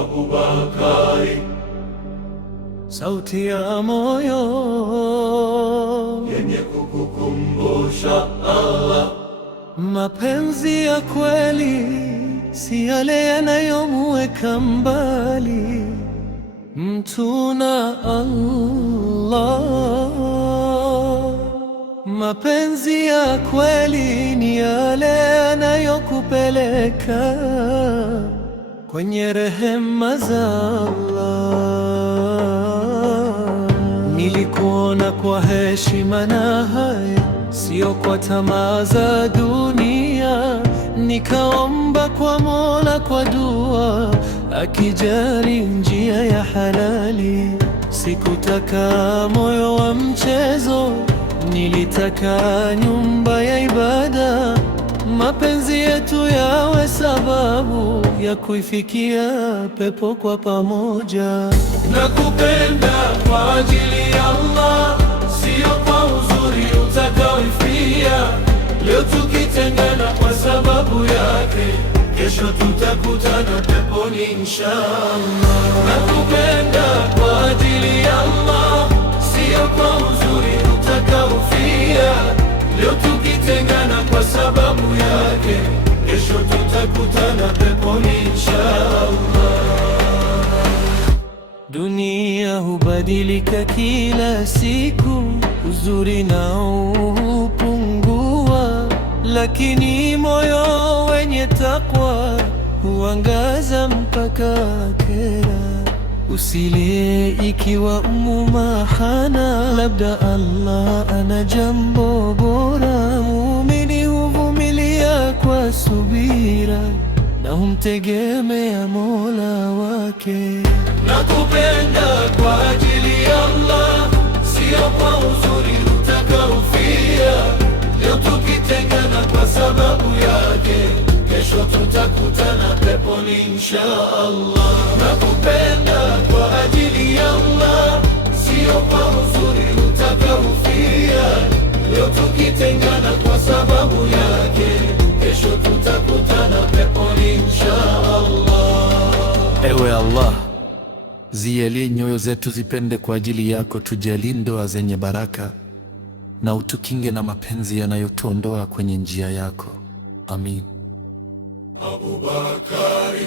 Abubakari, sauti ya moyo yenye kukukumbusha Allah. Mapenzi ya kweli si yale yanayomweka mbali mtu na Allah. Mapenzi ya kweli ni yale yanayokupeleka kwenye rehema za Allah. Nilikuona kwa heshima na haya, sio kwa tamaa za dunia. Nikaomba kwa Mola kwa dua, akijali njia ya halali. Sikutaka moyo wa mchezo, nilitaka nyumba ya ibada. Mapenzi yetu yawe sababu ya kuifikia pepo kwa pamoja. Nakupenda kwa ajili ya Allah, sio kwa uzuri utakaoifia. Leo tukitengana kwa sababu yake, kesho tutakutana peponi inshallah. Nakupenda kwa ajili ya Allah, sio kwa uzuri utakaoifia. Leo tukitengana kwa sababu yake, kesho tutakutana peponi inshallah. Dunia hubadilika kila siku, uzuri nao hupungua, lakini moyo wenye takwa huangaza mpaka akhera. Usilie ikiwa umumahana, labda Allah ana jambo bora. Muumini huvumilia kwa subira na humtegemea Mola wake. Nakupenda kwa ajili ya Allah, sio kwa uzuri utakaofia. Leo tukitengana kwa sababu yake, kesho tutakutana peponi inshallah. Nakupenda kwa ajili ya Allah, sio kwa uzuri utakaofia. Leo tukitengana kwa sababu yake, kesho tutakutana peponi inshallah. Ewe Allah, zijalie nyoyo zetu zipende kwa ajili yako. Tujalie ndoa zenye baraka na utukinge na mapenzi yanayotuondoa kwenye njia yako. Amin. Abubakari.